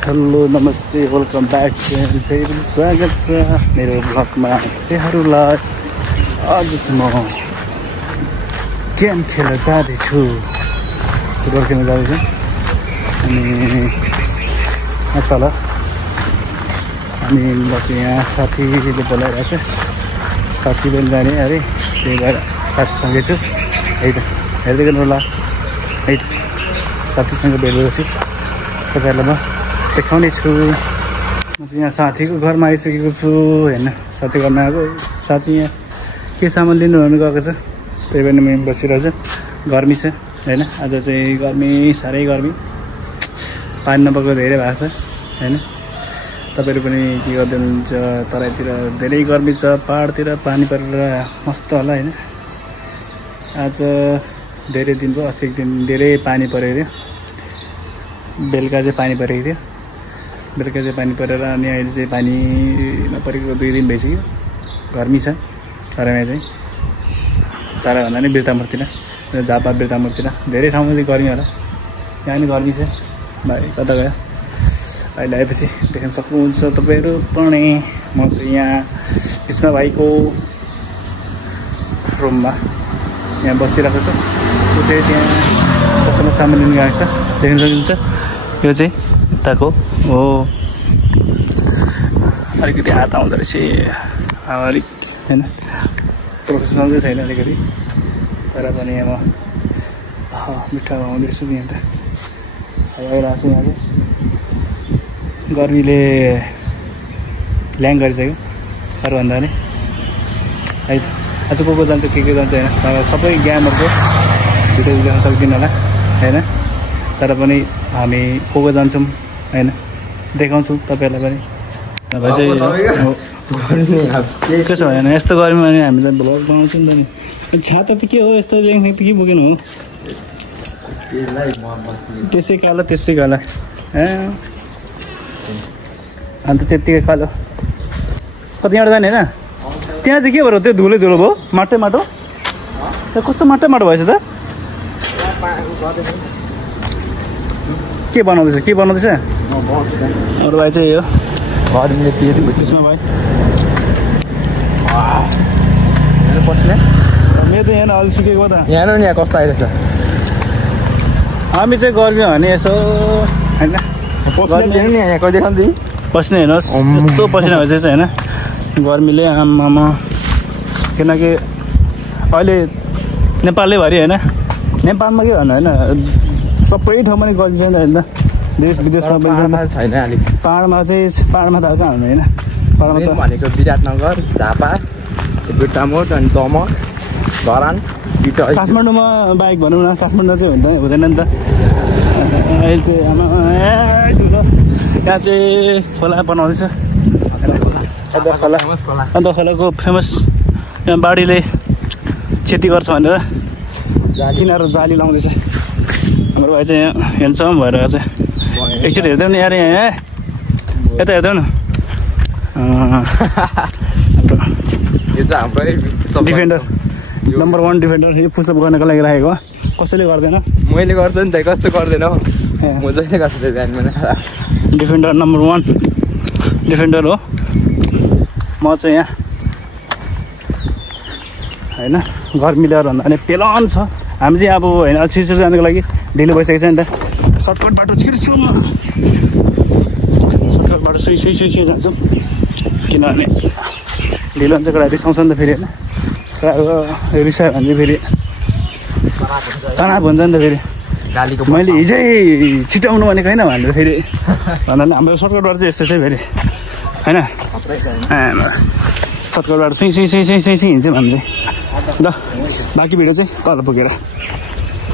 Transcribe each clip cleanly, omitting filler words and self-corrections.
Hello नमस्ते welcome back फेरि स्वागत छ मेरो ब्लगमा तपाईँहरूलाई। आज म गेम खेल्न जाँदैछु, फुटबल खेल्न जाँदैछु। अनि यहाँ तल अनि यहाँ साथीले बोलाइरहेको छ, साथी पनि जाने अरे, त्यही भएर साथीसँगै छु है त। हेर्दै गर्नु होला है, साथीसँग भेटेको छु, तपाईँहरूलाई म देखाउने छु। म चाहिँ यहाँ साथीको घरमा आइसकेको छु होइन, साथी घरमा आएको। साथी यहाँ के सामान लिनु गएको छ, त्यही भएर म बसिरहेको छु। गर्मी छ होइन, आज चाहिँ गर्मी, साह्रै गर्मी, पानी नपाएको धेरै भएको छ होइन। तपाईँहरू पनि के गर्दै हुनुहुन्छ? तराईतिर धेरै गर्मी छ, पाहाडतिर पानी परेर मस्त होला होइन। आज धेरै दिन भयो, अस्तिको दिन धेरै पानी परेको थियो, बेलुका चाहिँ पानी परेको थियो, बेलुका चाहिँ पानी परेर अनि अहिले चाहिँ पानी नपरेको 2 दिन भइसक्यो। गर्मी छ तराईमा चाहिँ, तराई भन्दा नि बिर्तामोडतिर, झापा बिर्तामोडतिर धेरै ठाउँमा चाहिँ गर्मी होला, यहाँ नि गर्मी छ। भाइ कता गयो? अहिले आएपछि देख्न सक्नुहुन्छ तपाईँहरू पनि। म चाहिँ यहाँ कृष्ण भाइको रुममा यहाँ बसिरहेको छु। ऊ चाहिँ त्यहाँ कसैलाई सामान लिनु गएको छ, देख्न सक्नुहुन्छ। यो चाहिँ यताको हो, अलिकति हात आउँदो रहेछ अलिक होइन, प्रोफेसनल चाहिँ छैन अलिकति, तर पनि म मिठो आउँदैछु यहाँ त। आइरहेको छु यहाँ चाहिँ, गर्मीले ल्याङ गरिसक्यो अरूभन्दा नि है त। आज को जान्छ के जान्छ होइन, सबै गेमहरूको भिडियो देखाउन सक्दिनँ होला होइन, तर पनि हामी को जान्छौँ होइन, देखाउँछौँ तपाईँहरूलाई पनि। नभए चाहिँ कसो भएन, यस्तो गर्मी भने हामीलाई भ्लग बनाउँछौँ नि त नि। छाता त के हो, यस्तो ल्याङ त के बोकेनु हो, त्यसै कालो त्यसै कालो अन्त त्यत्तिकै कालो। कति यहाँबाट जाने होइन, त्यहाँ चाहिँ के भएर त्यो धुलै धुलो भयो, माटै माटो, त्यहाँ कस्तो माटै माटो भएछ त। के बनाउँदैछ, के बनाउँदैछ अरू भाइ चाहिँ? यो कृष्ण भाइ पस्ने मेरो त यहाँ अलि सुकेको त, यहाँ नि यहाँ कस्तो आइरहेछ। हामी चाहिँ गर्मी भने यसो होइन पस्ने हेर्नुहोस्, यस्तो पसिना भइसकेको छ होइन गर्मीले। आमामा, किनकि अहिले नेपालैभरि होइन, नेपालमा के भन्नु होइन, सबै ठाउँमा नि गर्मी छैन होइन, देश विदेशमा पनि छैन। अलिक पाहाडमा चाहिँ, पाहाडमा त कहाँ हुनु होइन, पाहाडमा त भनेको विराटनगर, झापा, बिर्तामोड अनि दमक, धरान, काठमाडौँमा बाइक भनौँ न, काठमाडौँ चाहिँ हुँदैन नि त। अहिले चाहिँ यहाँ चाहिँ खोला बनाउँदैछ, अन्त खोलाको फेमस यहाँ बाढीले क्षति गर्छ भनेर किनारो जाली लाउँदैछ। हाम्रो भाइ चाहिँ यहाँ हेर्छौँ भइरहेको छ, एकचोटि हेर्दै नि यार, यहाँ यता हेर्दै न। यो चाहिँ हाम्रो डिफेन्डर, नम्बर 1 डिफेन्डर, यो पुसअप गर्नको लागि राखेको, कसैले गर्दैन, मैले गर्छु नि त, कस्तो गर्दैन हौ, म जहिले गर्छु बिहान। डिफेन्डर नम्बर 1 डिफेन्डर हो म चाहिँ यहाँ होइन। गर्मीले भन्दा पनि पेलन छ, हामी चाहिँ अब होइन छिर्छु जानको लागि ढिलो भइसकेको छ नि त। सर्टकट बाटो छिर्छु म, सर्टकट बाटो सुई जान्छौँ, किनभने ढिलो हुन्छ कडा रिसाउँछ नि त फेरि होइन, रिसायो भने चाहिँ फेरि तनाव हुन्छ नि त फेरि। मैले हिजै छिटाउनु भनेको होइन भनेर फेरि भन्दा हाम्रो सर्टकटबाट चाहिँ यस्तो चाहिँ फेरि होइन, सर्टकटबाट सिँ हिँड्छौँ हामी चाहिँ। ल बाँकी भिडियो चाहिँ तल पुगेर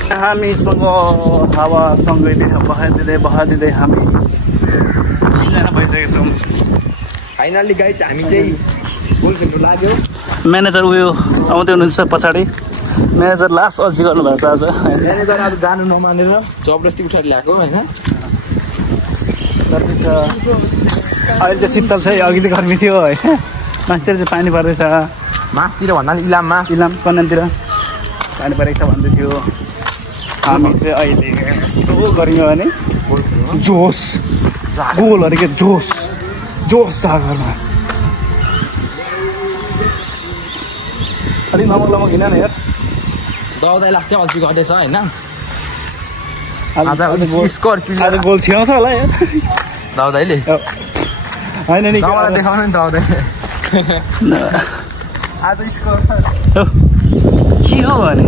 हामीसँग हावासँगै बहादिँदै हामी 3 जना भइसकेको छौँ फाइनल्ली गाइज। हामी चाहिँ गोल खेल्नु लाग्यो, म्यानेजर उयो आउँदै हुनुहुन्छ पछाडि, म्यानेजर लास्ट अल्छी गर्नुभएको छ आज। म्यानेजर अब जानु नमानेर जबरजस्ती उठाएर ल्याएको होइन। गर्मी छ अहिले चाहिँ, शीतल छ, अघि चाहिँ गर्मी थियो है, मासतिर चाहिँ पानी पर्दैछ, मासतिर भन्दा इलाममा, इलाम कन्यातिर पानी परेको छ भन्दै थियो। हामी चाहिँ अहिले यस्तो गर्मी भने जोस गोलहरू के जोस जोस जागरमा अलिक नमक लमक हिँड न यार दौडाइ लाग्छ अल्छी घटेछ होइन आज गोल छ्याउँछ होला यार दौडाइले होइन नि देखाउनु नि दौडाइ आज स्कोर के हो भने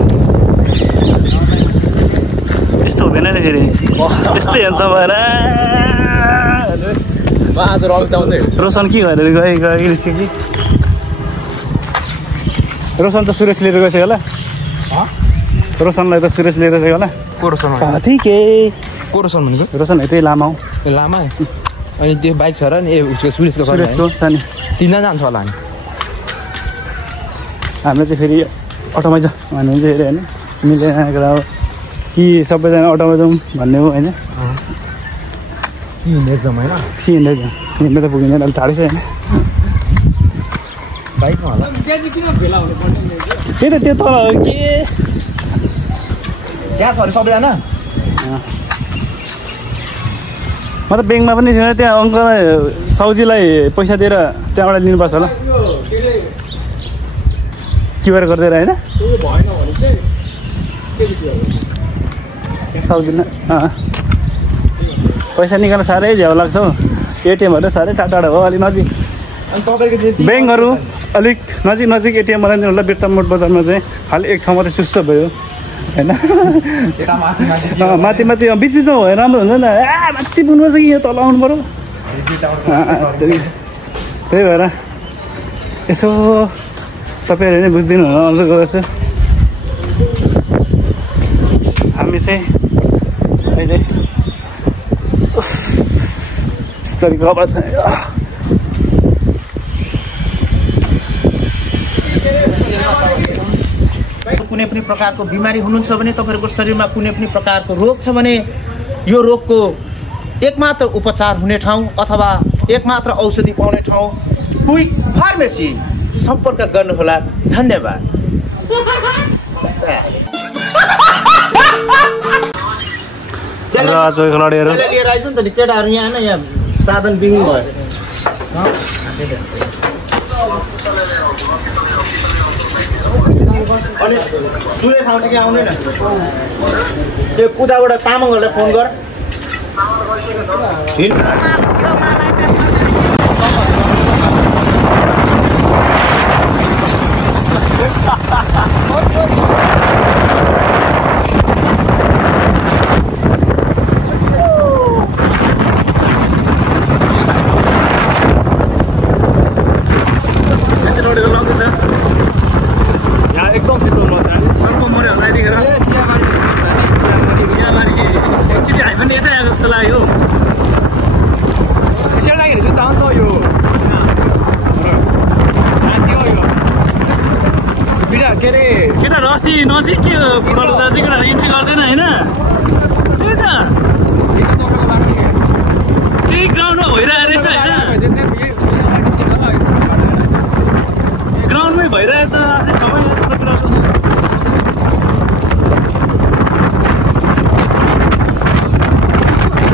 यस्तो हुँदैन नि फेरि यस्तै हेर्छ भएर आज रौताउँदै रोशन के गरेर गयो निस्क्यो कि रोशन त सुरेश लिएर गएछ होला रोशनलाई त सुरेश लिएर गयो होला को रोशन ठिकै को रोशन भनेको रोशन त्यही लामा हो लामा अनि त्यो बाइक छ र नि उसको सुरेशको सानी तिनजना जान्छ होला हामी चाहिँ फेरि अटोमा जाउँ भन्यो भने चाहिँ फेरि होइन मिलेन कुरा हो कि सबैजना अटोमा जाउँ भन्ने हो होइन हिँड्दै होइन हिँड्दै जाउँ हिँड्दै त पुगिँदैन अलिक टाढै छ होइन बाइकमा होला त्यही त त्यो तल के त्यहाँ छ अरे सबैजना म त ब्याङ्कमा पनि छैन त्यहाँ अङ्कललाई साउजीलाई पैसा दिएर त्यहाँबाट लिनुपर्छ होला क्युआर गरिदिएर होइन साउजीलाई पैसा निकाल्न साह्रै झ्याउ लाग्छ हौ एटिएमहरू साह्रै टाढा हो अलिक नजिक ब्याङ्कहरू अलिक नजिक एटिएम बनाइदिनु होला बिर्ता मोड बजारमा चाहिँ खालि एक ठाउँमा त सुस्त भयो होइन माथि बिच बिचमा भयो राम्रो हुन्छ नि माथि पुग्नुपर्छ कि यहाँ तल आउनु पऱ्यो त्यही भएर यसो तपाईँहरूले नै बुझिदिनु अनुरोध गर्छु हामी चाहिँ अहिले कुनै पनि प्रकारको बिमारी हुनुहुन्छ भने तपाईहरुको शरीरमा कुनै पनि प्रकारको रोग छ भने यो रोगको एकमात्र उपचार हुने ठाउँ अथवा एकमात्र औषधि पाउने ठाउँ क्विक फार्मेसी सम्पर्क गर्नुहोला धन्यवाद र आजको खेलाडीहरू लिएर आइछ नि त केटाहरु यहाँ हैन यहाँ साधन बिग्नु भयो अनि सुरेश आउँछ कि आउँदैन त्यो कुदाबाट तामाङहरुलाई फोन गर नजिक के फुटबल दाजु केटा इन्ट्री गर्दैन होइन त्यही त त्यही ग्राउन्डमा भइरहेको रहेछ होइन ग्राउन्डमै भइरहेछ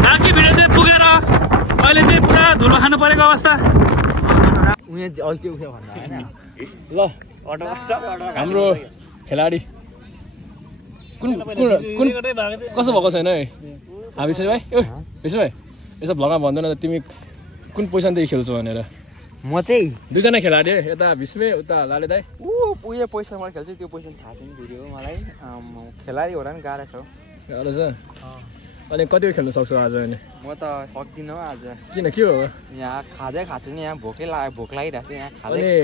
बाँकी भिडियो चाहिँ पुगेर अहिले चाहिँ पुरा धुलो खानु परेको अवस्था ल हाम्रो खेलाडी कुन कसो भएको छैन है विष्णु भाइ विष्णु भाइ यसो भ्लगमा भन्दैन त तिमी कुन पोजिसनदेखि खेल्छौ भनेर म चाहिँ दुईजना खेलाडी यता विष्णु उता लाले दाइ उयो पोजिसनमा खेल्छु त्यो पोजिसन थाहा छैन फेरि हो मलाई खेलाडी होला नि गाह्रो छ गाह्रो छ अनि कति खेल्न सक्छौ आज अनि म त सक्दिनँ आज किन के हो यहाँ खाजै खाएको छैन यहाँ भोक लागिरहेको छ यहाँ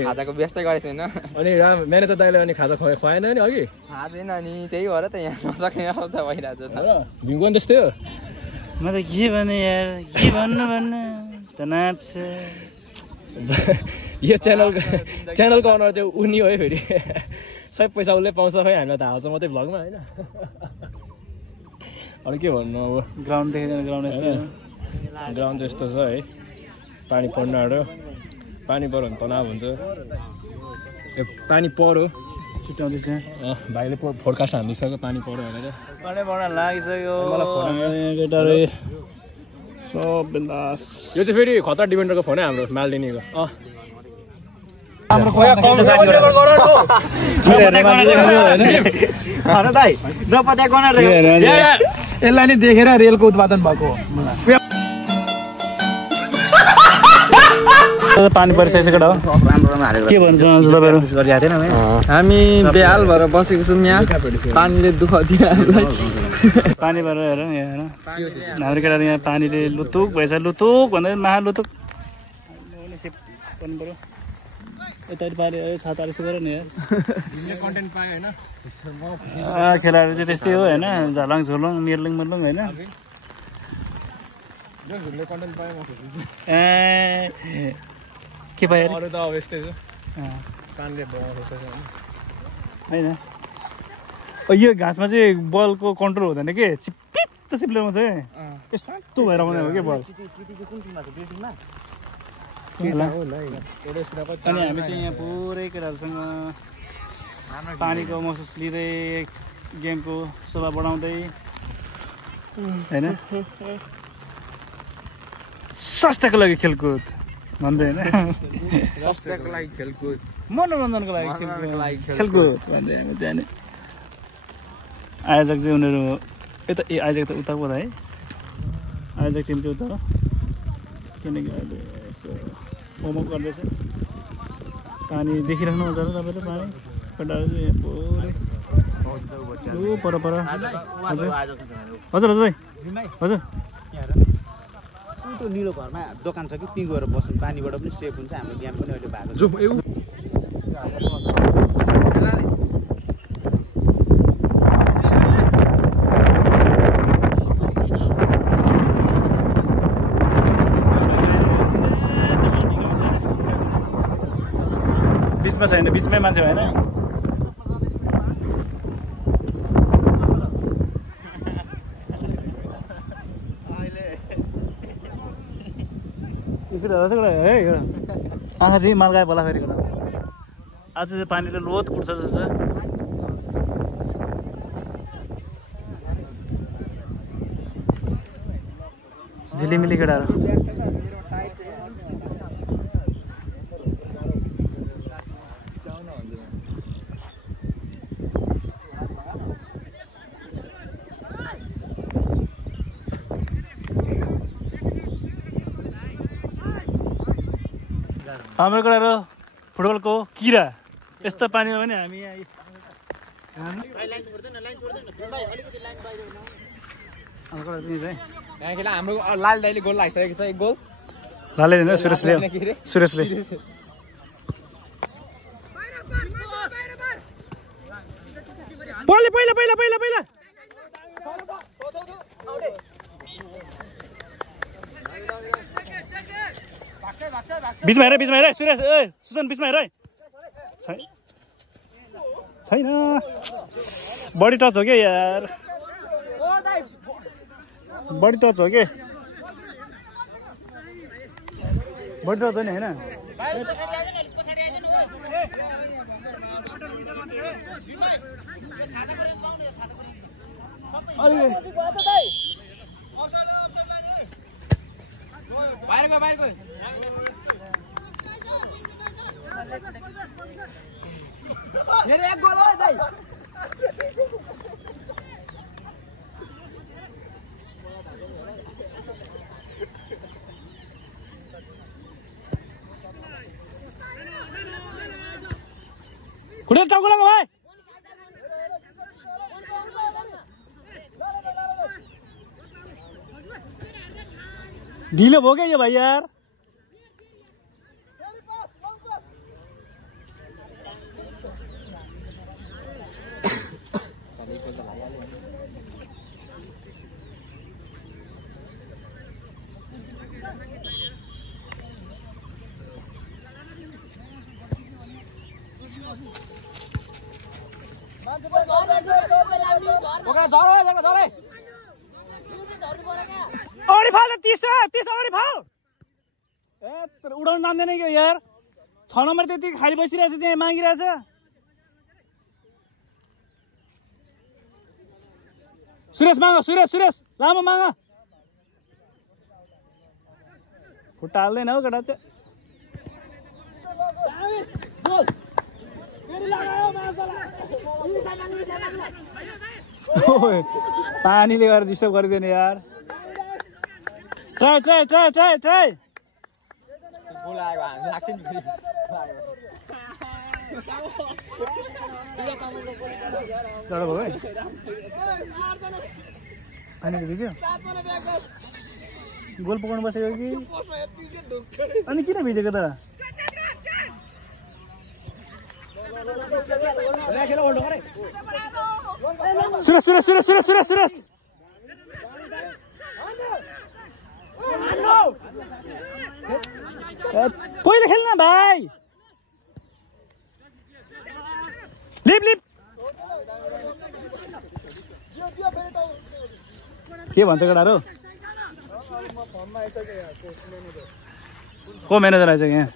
खाजाको व्यस्तै गरेको छैन अनि म्यानेजर दाइले अनि खाजा खुवाएन नि अघि खाँदैन नि त्यही भएर त यहाँ नसक्ने अवस्था भइरहेको छ भिङ्गो पनि त्यस्तै हो म त के भने यार के भन्नु तनाव छ यो च्यानलको अनुहार चाहिँ उनी हो है फेरि सबै पैसा उसले पाउँछ खै हामीलाई थाहा छ मात्रै भ्लगमा होइन अरू के भन्नु अब ग्राउन्ड देख्दैन ग्राउन्ड यस्तो ग्राउन्ड चाहिँ यस्तो छ है पानी पर्नु आँट्यो पानी पऱ्यो भने तनाव हुन्छ यो पानी पऱ्यो छुट्याउँदैछ भाइले फोरकास्ट हान्दैछ पानी पऱ्यो भनेर पानी पर्न लागिसक्यो मलाई फोन केटाहरू सब बिन्दास यो चाहिँ फेरि खतरा डिफेन्डरको फोन है हाम्रो मालदिनीको यसलाई नि देखेर रेलको उत्पादन भएको पानी परिसकेको हो के भन्छ तपाईँहरू हामी बेहाल भएर बसेको छौँ यहाँ पानीले दुःख दियो हामीलाई पानी भएर हेरौँ यहाँ हेर हाम्रो केटाहरू यहाँ पानीले लुतुक भएछ लुतुक भन्दा महा लुतुक गर्नु पऱ्यो यतापट्टि पानी छाता यसो गर नि खेलाहरू चाहिँ त्यस्तै हो होइन झलङ झोलङ मेर्लुङ मुर्लुङ होइन ए के भयो अरू त अब यस्तै छ पानीले होइन यो घाँसमा चाहिँ बलको कन्ट्रोल हुँदैन के चिप्पित चिप्ल्याउँछ है यस्तो भएर आउँदैन हो कि बल अनि हामी चाहिँ यहाँ पुरै केटाहरूसँग पानीको महसुस लिँदै गेमको शोभा बढाउँदै होइन स्वास्थ्यको लागि खेलकुद भन्दै होइन स्वास्थ्यको लागि खेलकुद मनोरञ्जनको लागि खेलकुद भन्दै हामी चाहिँ नि आयोजक चाहिँ उनीहरू यता ए आयोजक त उता पो है आयोजक टिम चाहिँ उता हो किनकि अहिले यसो होमवर्क गर्दैछ पानी देखिराख्नु हुन्छ तपाईँले पानी केटाहरू चाहिँ यहाँ पुरै पर हजुर हजुर हजुर हजुर त्यो निलो घरमा दोकान छ कि त्यहीँ गएर बस्नु पानीबाट पनि सेफ हुन्छ हाम्रो गेम पनि अहिले भएको छ बिचमा छैन बिचमै मान्छे भएन आँखा चाहिँ मालगाए बोला फेरि आज चाहिँ पानीले लोत कुट्छ जस्तो झिलिमिली केटाहरू हाम्रो केटाहरू फुटबलको किरा यस्तो पानीमा पनि हामी हाम्रो लाल दाइले गोल लागिसकेको छ एक गोल लाले होइन सुरेशले पहिला पहिला पहिला पहिला पहिला बिचमा हेर सुरेश सुसन बिचमा हेर छैन बडी टच हो क्या यार बडी टच हो कि बडी टच हो नि होइन मेरो एक गोल हो दाइ खुडेल टाउको भाइ ढिलो भयो क्या यो भाइ यार अगाडि फाल 30 अगाडि फाल ए उडाउन जान्दैन क्या यार 6 नम्बर त्यति खाली बसिरहेछ त्यहाँ मागिरहेछ सुरेश माग सुरेश लामो माग खुट्टा हाल्दैन हौ केटा चाहिँ पानीले गरेर डिस्टर्ब गरिदिने यार try try try try try पानी भिज्यो गोल पकाउनु बसेको कि अनि किन भिजेको त सुरज सुरज सुरज सुरज सुरज सुरज पहिला खेल्न भाइ लिप लिप के भन्छ केटाहरू को म्यानेजर आएछ यहाँ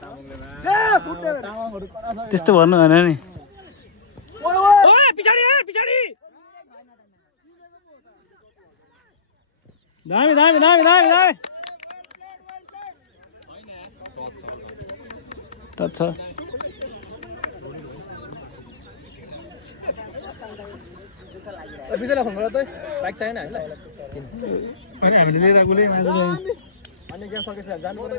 त्यस्तो भन्नु भएन नि दामी दामी दामी दामी दामी टच छ बिजुलाई फोन गर त बाइक चाहिएन हामीलाई होइन हामीले लिएर गएँ अनि गेम सकेपछि जानु पर्ने